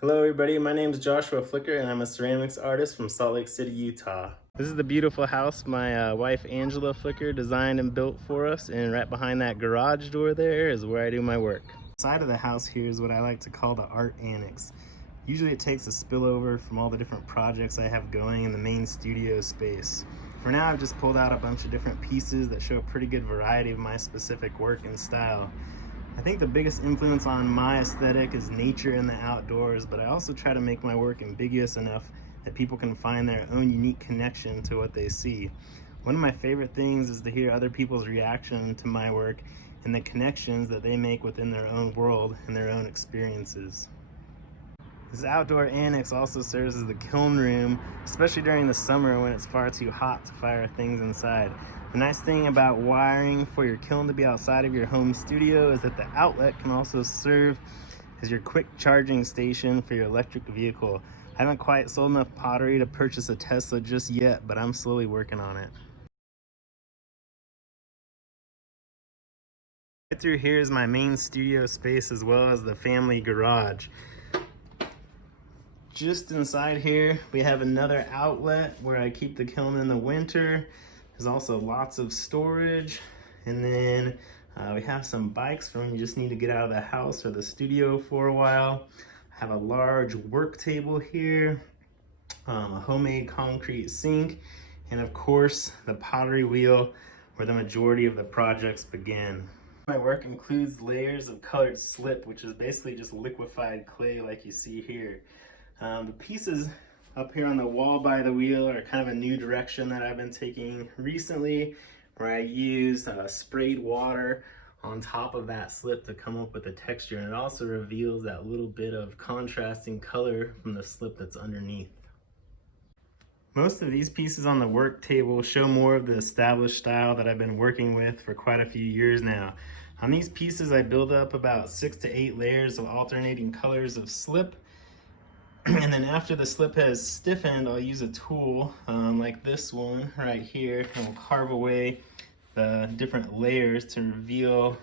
Hello everybody, my name is Joshua Flicker and I'm a ceramics artist from Salt Lake City, Utah. This is the beautiful house my wife Angela Flicker designed and built for us, and right behind that garage door there is where I do my work. Side of the house here is what I like to call the art annex. Usually it takes a spillover from all the different projects I have going in the main studio space. For now I've just pulled out a bunch of different pieces that show a pretty good variety of my specific work and style. I think the biggest influence on my aesthetic is nature and the outdoors, but I also try to make my work ambiguous enough that people can find their own unique connection to what they see. One of my favorite things is to hear other people's reaction to my work and the connections that they make within their own world and their own experiences. This outdoor annex also serves as the kiln room, especially during the summer when it's far too hot to fire things inside. The nice thing about wiring for your kiln to be outside of your home studio is that the outlet can also serve as your quick charging station for your electric vehicle. I haven't quite sold enough pottery to purchase a Tesla just yet, but I'm slowly working on it. Right through here is my main studio space as well as the family garage. Just inside here, we have another outlet where I keep the kiln in the winter. There's also lots of storage. And then we have some bikes for when you just need to get out of the house or the studio for a while. I have a large work table here, a homemade concrete sink, and of course, the pottery wheel where the majority of the projects begin. My work includes layers of colored slip, which is basically just liquefied clay like you see here. The pieces up here on the wall by the wheel are kind of a new direction that I've been taking recently, where I use sprayed water on top of that slip to come up with a texture, and it also reveals that little bit of contrasting color from the slip that's underneath. Most of these pieces on the work table show more of the established style that I've been working with for quite a few years now. On these pieces I build up about 6 to 8 layers of alternating colors of slip. And then after the slip has stiffened, I'll use a tool like this one right here, and we'll carve away the different layers to reveal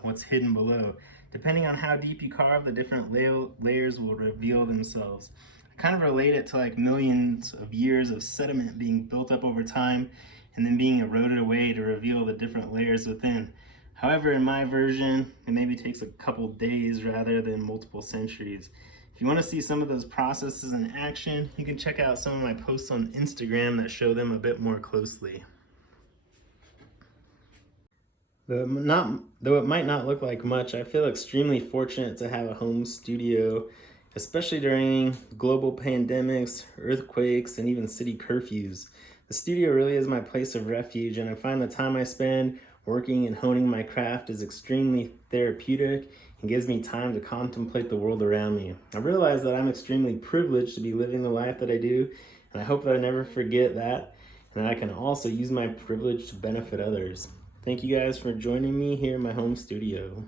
what's hidden below. Depending on how deep you carve, the different layers will reveal themselves. I kind of relate it to like millions of years of sediment being built up over time and then being eroded away to reveal the different layers within. However, in my version, it maybe takes a couple days rather than multiple centuries. If you want to see some of those processes in action, you can check out some of my posts on Instagram that show them a bit more closely. Though it might not look like much, I feel extremely fortunate to have a home studio, especially during global pandemics, earthquakes, and even city curfews. The studio really is my place of refuge, and I find the time I spend working and honing my craft is extremely therapeutic and gives me time to contemplate the world around me. I realize that I'm extremely privileged to be living the life that I do, and I hope that I never forget that, and that I can also use my privilege to benefit others. Thank you guys for joining me here in my home studio.